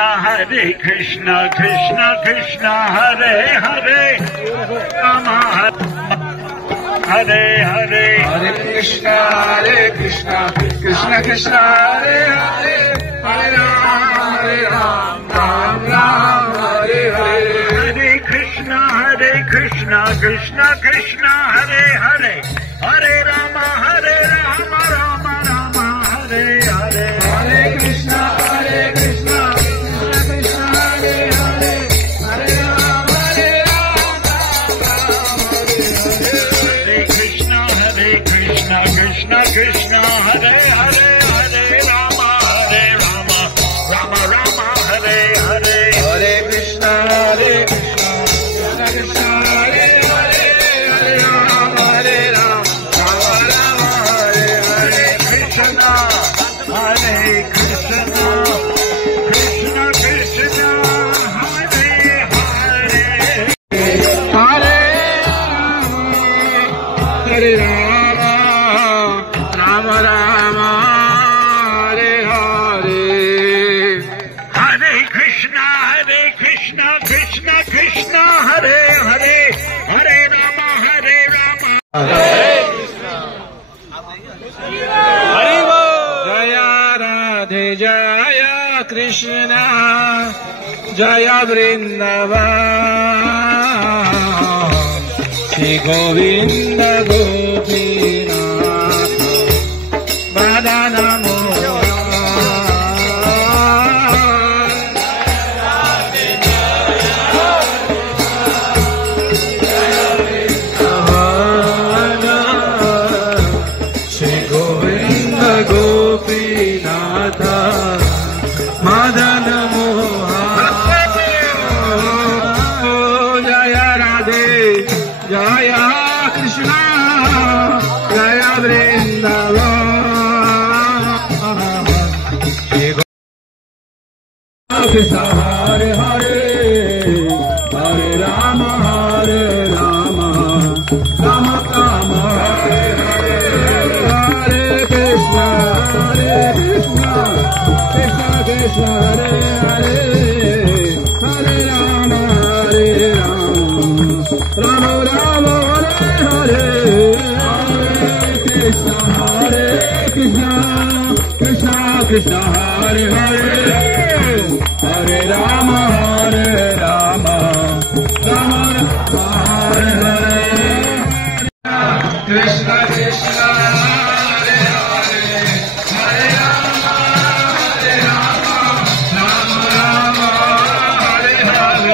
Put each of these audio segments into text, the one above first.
Hare Krishna, Krishna Krishna, Hare Hare, Rama Hare Hare, Hare Krishna, Krishna Krishna, Hare Hare, Hare Ram, Ram Ram, Hare Hare, Hare Krishna, Krishna Krishna, Hare Hare, Hare Rama, Rama Rama, Hare Hare, Hare Krishna, Krishna Hare Hare, Hare Rama, Rama Rama, Hare Hare, Hare Krishna, Krishna Krishna, Hare Hare, Hare Rama, Rama Rama, Hare Hare, Krishna, Hare Krishna, Krishna Krishna, Hare Hare, Hare Rama. Krishna Krishna, Hare Hare, Hare Rama, Hare Jaya Radhe Jaya Krishna, Jaya Vrindavan, Shri Govinda Gopinath, Radha Krishna Hare Hare, Hare Rama, Rama Rama, Hare Hare, Hare Krishna, Krishna Krishna, Hare Hare, Hare Rama, Rama Rama, Hare Hare, Hare Krishna, Krishna Krishna, Hare Hare, Hare Rama, Rama Rama, Hare Hare, Krishna Krishna, Hare Hare, Hare Rama, Rama Rama, Hare Hare.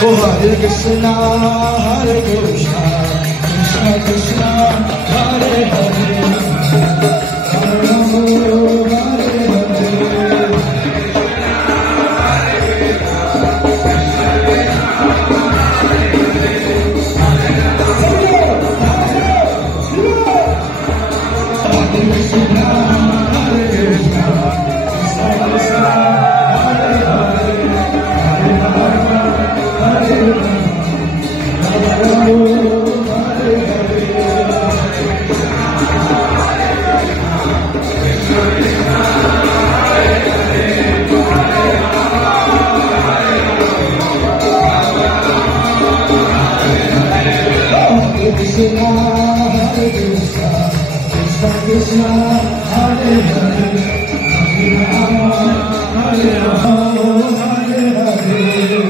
Oh, Hare Krishna, Hare Krishna, Krishna Krishna, Hare Hare, Hare Rama, Hare Hare. Krishna, Hare Hare, Hare Rama, Hare Rama, Hare Hare.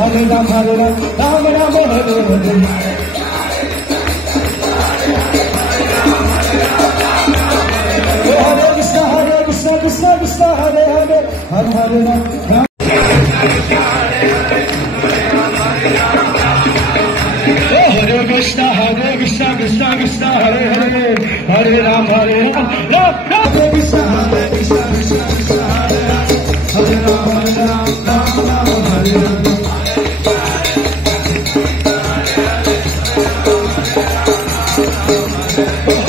Hare Ram, Hare Ram, Ram Ram, Hare Hare. Hare Krishna, Krishna Krishna, Hare Hare, Hare Hare Ram. Hare Krishna, Krishna Krishna, Hare Hare, Hare Ram, Ram Ram. Hare Krishna, Krishna Krishna, Hare Hare, Hare Ram, Ram Ram, Hare Hare. Oh,